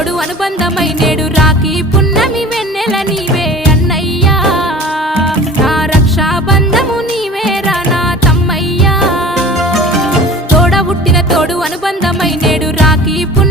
తోడు అనుబంధమై నేడు రాఖీ పున్నమి వెన్నెల నీవే అన్నయ్యా నా రక్షాబంధము నీవేరా నా తమ్మయ్యా తోడ పుట్టిన తోడు అనుబంధమై నేడు రాఖీ పున్నమి